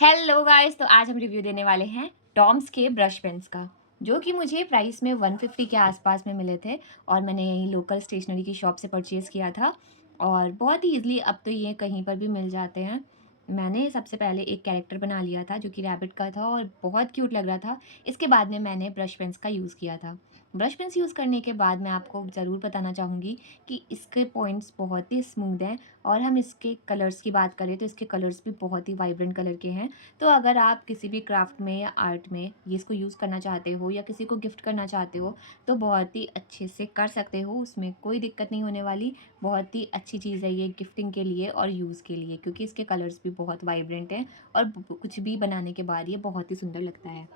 Hello guys, तो आज हम रिव्यू देने वाले हैं डॉम्स के ब्रश पेन्स का, जो कि मुझे प्राइस में 150 के आसपास में मिले थे और मैंने यहीं लोकल स्टेशनरी की शॉप से परचेज़ किया था और बहुत ही ईज़िली अब तो ये कहीं पर भी मिल जाते हैं। मैंने सबसे पहले एक कैरेक्टर बना लिया था जो कि रैबिट का था और बहुत क्यूट लग रहा था। इसके बाद में मैंने ब्रश पेन्स का यूज़ किया था। ब्रश पेन्स यूज़ करने के बाद मैं आपको ज़रूर बताना चाहूँगी कि इसके पॉइंट्स बहुत ही स्मूथ हैं और हम इसके कलर्स की बात करें तो इसके कलर्स भी बहुत ही वाइब्रेंट कलर के हैं। तो अगर आप किसी भी क्राफ्ट में या आर्ट में ये इसको यूज़ करना चाहते हो या किसी को गिफ्ट करना चाहते हो तो बहुत ही अच्छे से कर सकते हो, उसमें कोई दिक्कत नहीं होने वाली। बहुत ही अच्छी चीज़ है ये गिफ्टिंग के लिए और यूज़ के लिए, क्योंकि इसके कलर्स भी बहुत वाइब्रेंट हैं और कुछ भी बनाने के बाद ये बहुत ही सुंदर लगता है।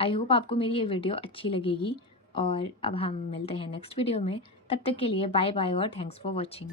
आई होप आपको मेरी ये वीडियो अच्छी लगेगी और अब हम मिलते हैं नेक्स्ट वीडियो में। तब तक के लिए बाय बाय और थैंक्स फॉर वॉचिंग।